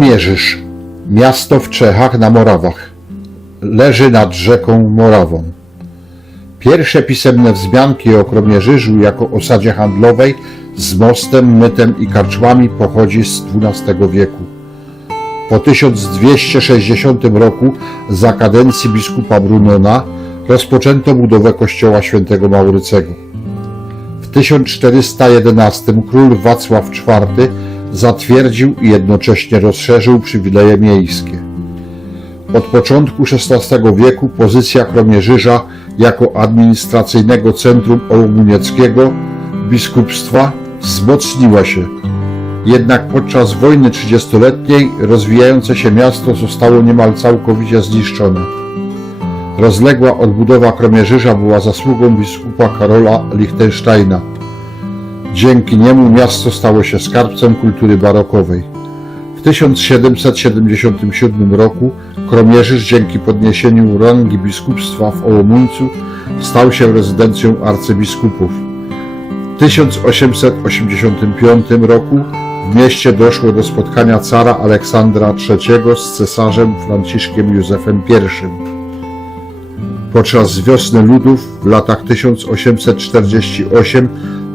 Kromierzysz, miasto w Czechach na Morawach. Leży nad rzeką Morawą. Pierwsze pisemne wzmianki o Kromierzyżu jako osadzie handlowej z mostem, mytem i karczmami pochodzi z XII wieku. Po 1260 roku za kadencji biskupa Brunona rozpoczęto budowę kościoła świętego Maurycego. W 1411 król Wacław IV zatwierdził i jednocześnie rozszerzył przywileje miejskie. Od początku XVI wieku pozycja Kromierzyża jako administracyjnego centrum ołomunieckiego biskupstwa wzmocniła się. Jednak podczas wojny trzydziestoletniej rozwijające się miasto zostało niemal całkowicie zniszczone. Rozległa odbudowa Kromierzyża była zasługą biskupa Karola Lichtensteina. Dzięki niemu miasto stało się skarbcem kultury barokowej. W 1777 roku Kromierzysz dzięki podniesieniu rangi biskupstwa w Ołomuńcu stał się rezydencją arcybiskupów. W 1885 roku w mieście doszło do spotkania cara Aleksandra III z cesarzem Franciszkiem Józefem I. Podczas wiosny ludów w latach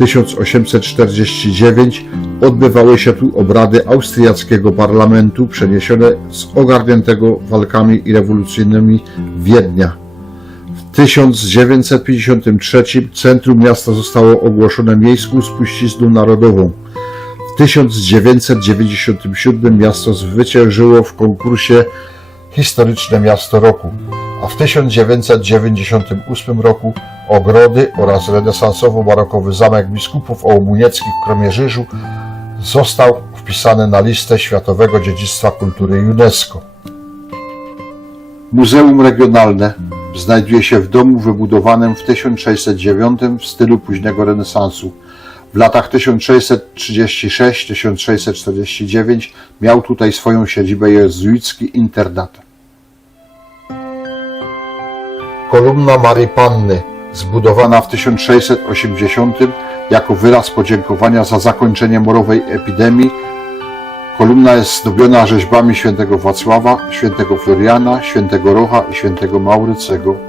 1848-1849 odbywały się tu obrady austriackiego parlamentu przeniesione z ogarniętego walkami i rewolucyjnymi Wiednia. W 1953 centrum miasta zostało ogłoszone miejską spuścizną narodową. W 1997 miasto zwyciężyło w konkursie Historyczne Miasto Roku, a w 1998 roku ogrody oraz renesansowo-barokowy zamek biskupów ołomunieckich w Kromierzyżu został wpisany na listę Światowego Dziedzictwa Kultury UNESCO. Muzeum Regionalne znajduje się w domu wybudowanym w 1609 w stylu późnego renesansu. W latach 1636-1649 miał tutaj swoją siedzibę jezuicki internat. Kolumna Marii Panny, zbudowana w 1680 jako wyraz podziękowania za zakończenie morowej epidemii. Kolumna jest zdobiona rzeźbami świętego Wacława, świętego Floriana, świętego Rocha i świętego Maurycego.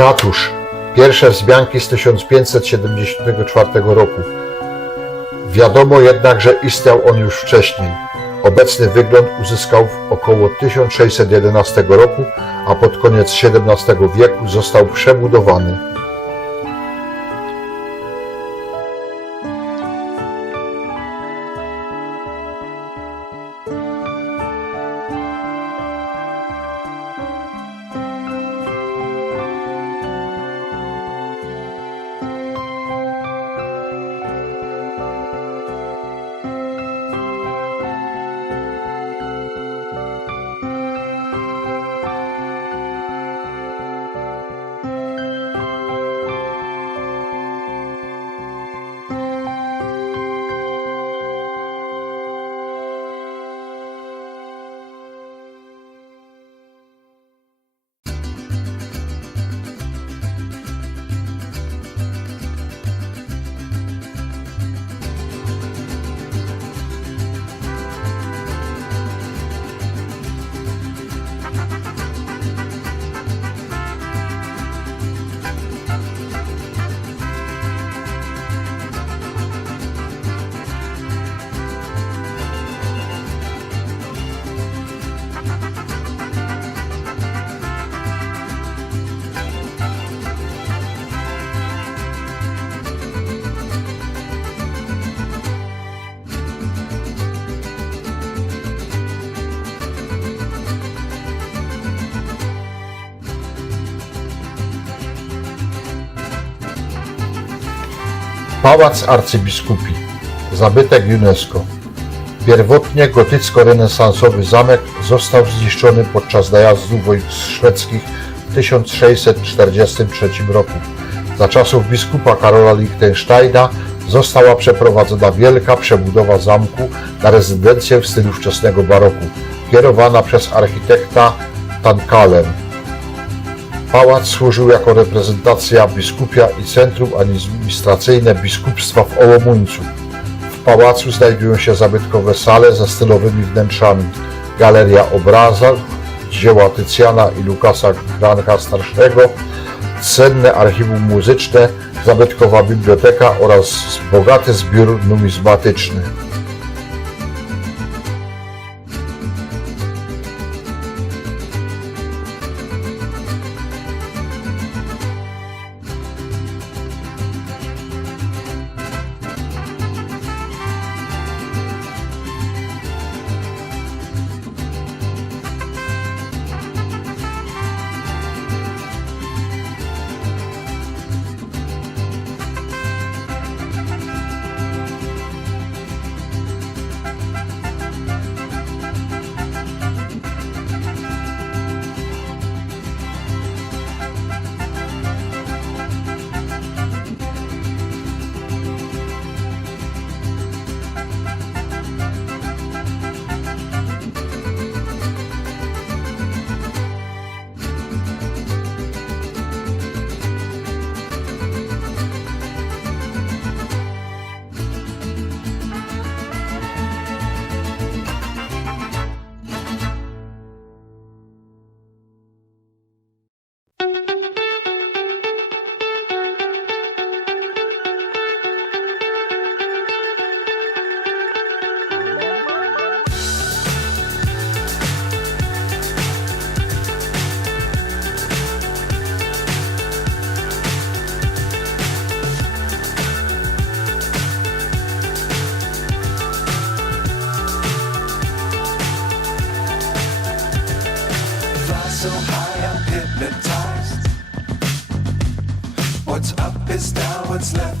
Ratusz. Pierwsze wzmianki z 1574 roku. Wiadomo jednak, że istniał on już wcześniej. Obecny wygląd uzyskał w około 1611 roku, a pod koniec XVII wieku został przebudowany. Pałac arcybiskupi, zabytek UNESCO. Pierwotnie gotycko-renesansowy zamek został zniszczony podczas najazdów wojsk szwedzkich w 1643 roku. Za czasów biskupa Karola Liechtensteina została przeprowadzona wielka przebudowa zamku na rezydencję w stylu wczesnego baroku, kierowana przez architekta Tankalem. Pałac służył jako reprezentacja biskupia i centrum administracyjne biskupstwa w Ołomuńcu. W pałacu znajdują się zabytkowe sale ze stylowymi wnętrzami, galeria obrazów, dzieła Tycjana i Lukasa Granka Starszego, cenne archiwum muzyczne, zabytkowa biblioteka oraz bogaty zbiór numizmatyczny.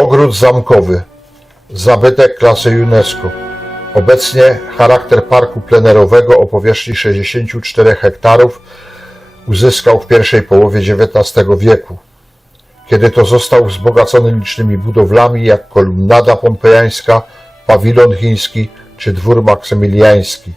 Ogród zamkowy. Zabytek klasy UNESCO. Obecnie charakter parku plenerowego o powierzchni 64 hektarów uzyskał w pierwszej połowie XIX wieku, kiedy to został wzbogacony licznymi budowlami jak kolumnada pompejańska, pawilon chiński czy dwór maksymiliański.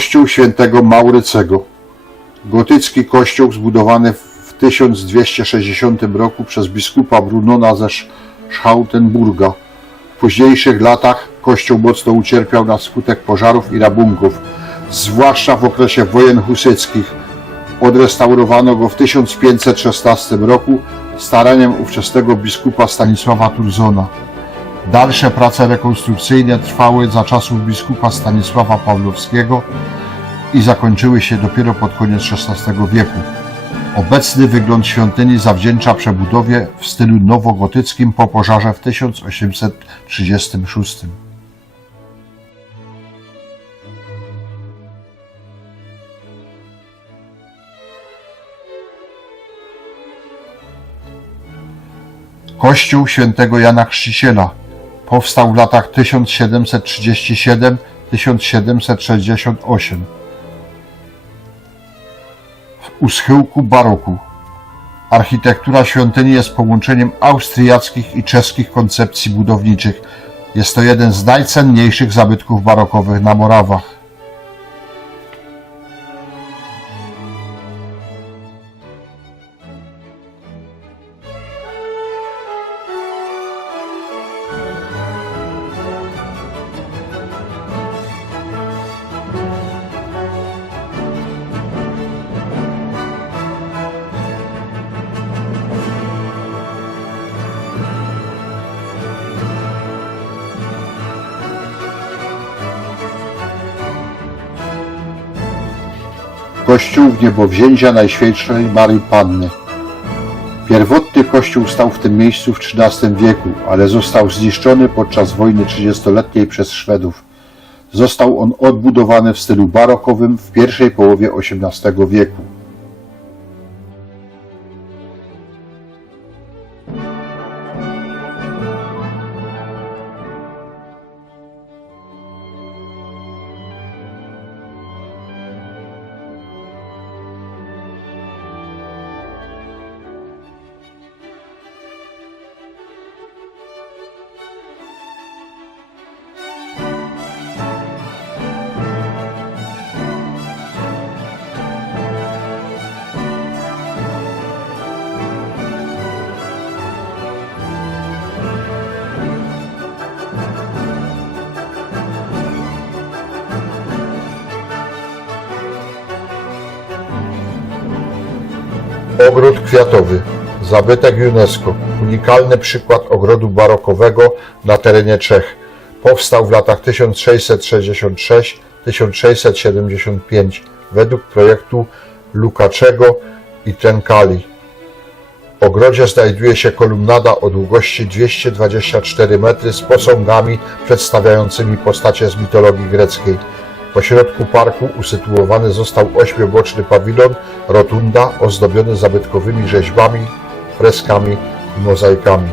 Kościół świętego Maurycego. Gotycki kościół zbudowany w 1260 roku przez biskupa Brunona ze Schautenburga. W późniejszych latach kościół mocno ucierpiał na skutek pożarów i rabunków, zwłaszcza w okresie wojen husyckich. Odrestaurowano go w 1516 roku staraniem ówczesnego biskupa Stanisława Turzona. Dalsze prace rekonstrukcyjne trwały za czasów biskupa Stanisława Pawłowskiego i zakończyły się dopiero pod koniec XVI wieku. Obecny wygląd świątyni zawdzięcza przebudowie w stylu nowogotyckim po pożarze w 1836. Kościół świętego Jana Chrzciciela powstał w latach 1737-1768 u schyłku baroku. Architektura świątyni jest połączeniem austriackich i czeskich koncepcji budowniczych. Jest to jeden z najcenniejszych zabytków barokowych na Morawach. Kościół w niebowzięcia Najświętszej Maryi Panny. Pierwotny kościół stał w tym miejscu w XIII wieku, ale został zniszczony podczas wojny trzydziestoletniej przez Szwedów. Został on odbudowany w stylu barokowym w pierwszej połowie XVIII wieku. Ogród kwiatowy. Zabytek UNESCO. Unikalny przykład ogrodu barokowego na terenie Czech. Powstał w latach 1666-1675 według projektu Lukaczego i Trenkali. W ogrodzie znajduje się kolumnada o długości 224 metry z posągami przedstawiającymi postacie z mitologii greckiej. Po środku parku usytuowany został ośmioboczny pawilon, rotunda ozdobiony zabytkowymi rzeźbami, freskami i mozaikami.